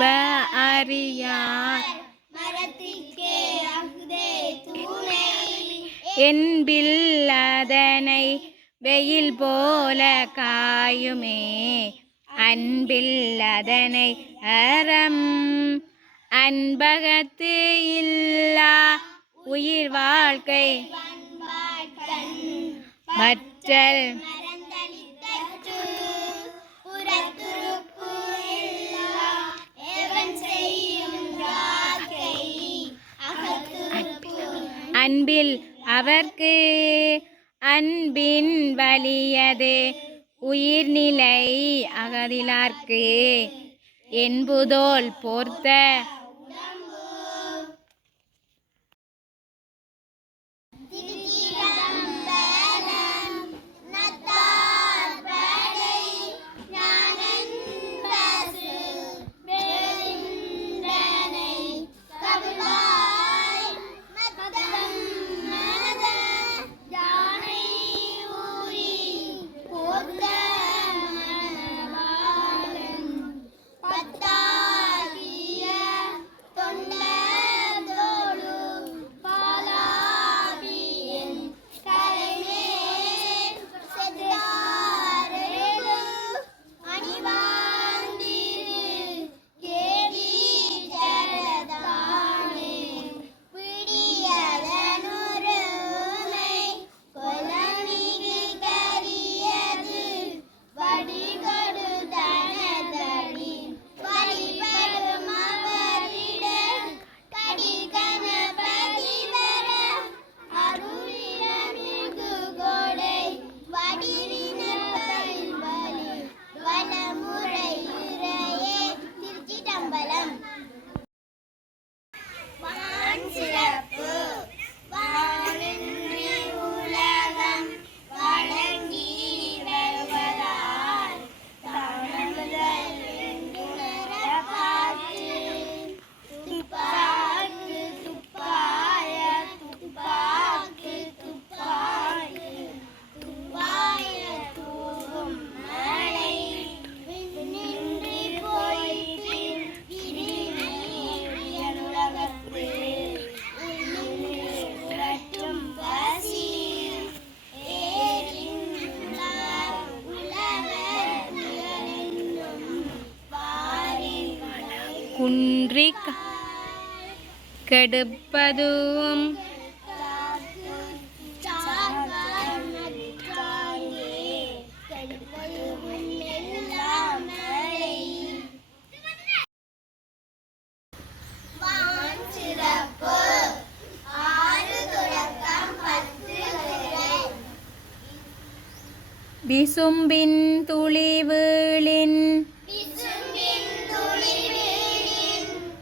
அறியார். அகுதே தூணை. என்பில் அதனை வெயில் போல காயுமே. அன்பில் அதனை அறம். அன்பகத்து இல்லா உயிர் வாழ்க்கை. பண்பாட்கண் அன்பில் அவர்க்கு அன்பின் வலியது. உயிர்நிலை அகதிலார்க்கு என்புதோல் போர்த்த குன்றி கெடுப்பதும் விசும்பின் துளிவீழின்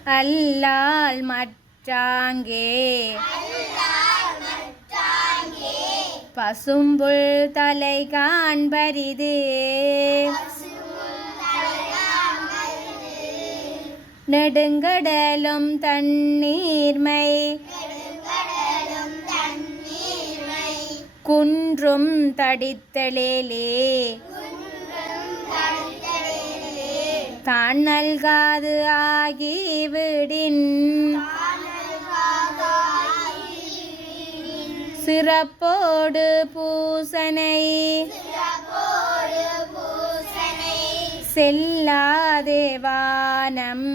அல்லால் மற்றாங்கே பசும்புல் தலை காண்பரிது நெடுங்கடலும் தண்ணீர்மை. குன்றும் தடித்தலேலே தான் நல்காது ஆகிவிடின் சிறப்போடு பூசனை செல்லாதேவானம்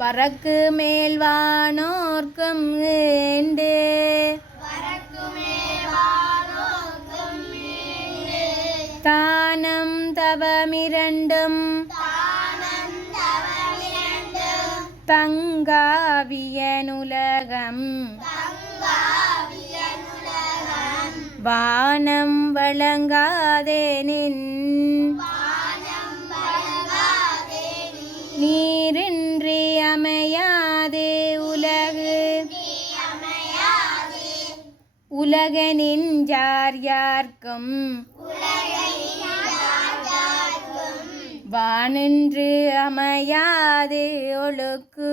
வரக்கு மேல்வானோர்க்கும் ஏண்டு தானம் தவமிரண்டும். பங்காவியனுலகம் வானம் வழங்காதே நின். நீரின்றி அமையாதே உலகு. உலகனின் யார் யார்க்கும். வானின்று அமையாது ஒழுக்கு.